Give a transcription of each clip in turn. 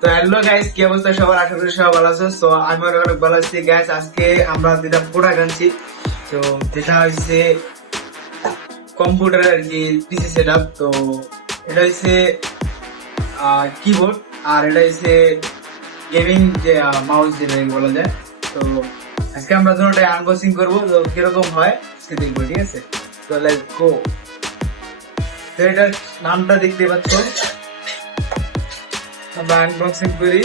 তো hello guys, কি অবস্থা সবার? আশা করি সবাই ভালো আছো। তো আমি অনেক ভালো আছি গাইস। আজকে আমরা যেটা প্রোডাক্ট আনছি, তো যেটা হচ্ছে কম্পিউটার আর কি পিসি সেটআপ। তো এটা হচ্ছে কিবোর্ড, আর এটা হচ্ছে গেমিং যে মাউস যেটা বলা যায়। তো আজকে আমরা দুটোটাই আনবক্সিং করবো, তো কিরকম হয় সে দেখবো, ঠিক আছে? তো লেটস গো। তো এটার নামটা দেখতে পাচ্ছ, আমরা আনবক্সিং করি।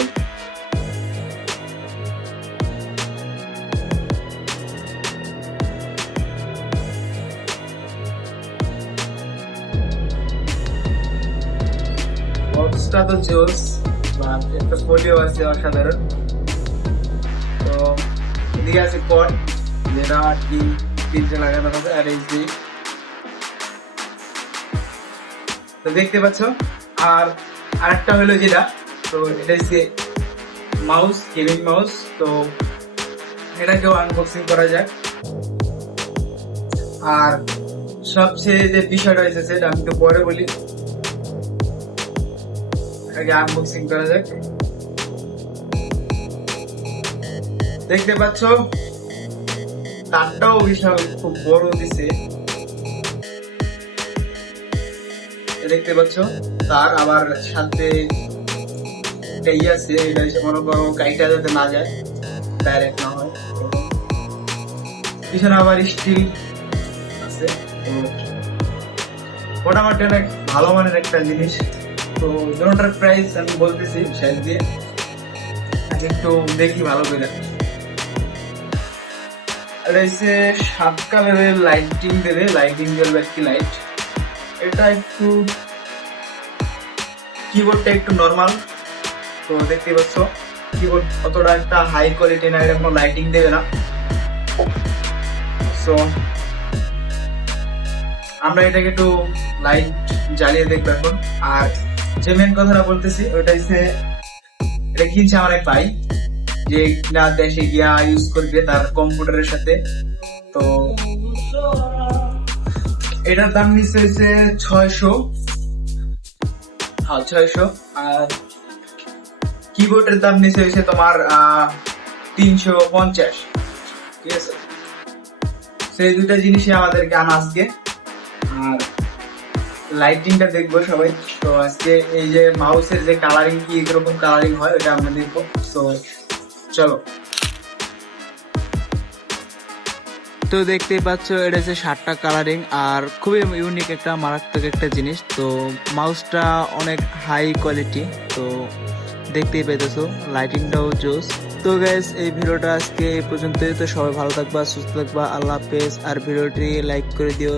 বক্সটা তো জোস, বা একটা ফোলিও আছে অসাধারণ। তো এদিকে আছে কর্ড, যেটা আর কি তিনটে লাগানো হবে, আর এই যে তো দেখতে পাচ্ছ। আর আরেকটা হলো যেটা, তো এটা হচ্ছে মাউস, গেমিং মাউস। তো এটাকেও আনবক্সিং করা যায়। আর সবচেয়ে যে বিষয়টা হয়েছে সেটা আমি তো পরে বলি, এটাকে আনবক্সিং করা যাক। দেখতে পাচ্ছ তারটাও বিশাল খুব বড় দিছে, দেখতে পাচ্ছ। তার আবার সাথে একটা ইয়ে আছে, এটা হচ্ছে মনে করো গাড়িটা যাতে না যায়, ডাইরেক্ট না হয়। পিছনে আবার স্টিল আছে। তো মোটামুটি অনেক ভালো মানের একটা জিনিস। তো দুটোটার প্রাইস আমি বলতেছি শেষ দিয়ে, একটু দেখি ভালো করে। এটা হচ্ছে 7 কালারের লাইটিং দেবে, লাইটিং জ্বলবে একটি লাইট। এটা একটু কিবোর্ডটা একটু নর্মাল। তো দেখতে পাচ্ছ কিবোর্ড অতটা একটা হাই কোয়ালিটি না, এটা কোনো লাইটিং দেবে না। সো আমরা এটাকে একটু লাইট জ্বালিয়ে দেখবো এখন। আর যে মেন কথাটা বলতেছি ওইটা হচ্ছে, এটা কিনছে আমার এক ভাই, যে কিনা দেশে গিয়া ইউজ করবে তার কম্পিউটারের সাথে। তো এটার দাম নিচ্ছে হচ্ছে 600। হ্যাঁ 600। আর কিবোর্ডের দাম নিচে হয়েছে তোমার 350, ঠিক আছে? সেই দুটা জিনিসই আমাদেরকে আনা আজকে। আর লাইটিংটা দেখবো সবাই। তো আজকে এই যে মাউসের যে কালারিং, কি এরকম কালারিং হয় ওটা আমরা দেখবো। তো চলো। তো দেখতেই পাচ্ছ এটা হচ্ছে 7টা কালারিং, আর খুবই ইউনিক একটা মারাত্মক একটা জিনিস। তো মাউসটা অনেক হাই কোয়ালিটি, তো দেখতেই পেতেছো লাইটিংটাও জোস। তো গাইস এই ভিডিওটা আজকে এই পর্যন্তই। তো সবাই ভালো থাকবা, সুস্থ থাকবা, আল্লাহ হাফেজ। আর ভিডিওটি লাইক করে দিও।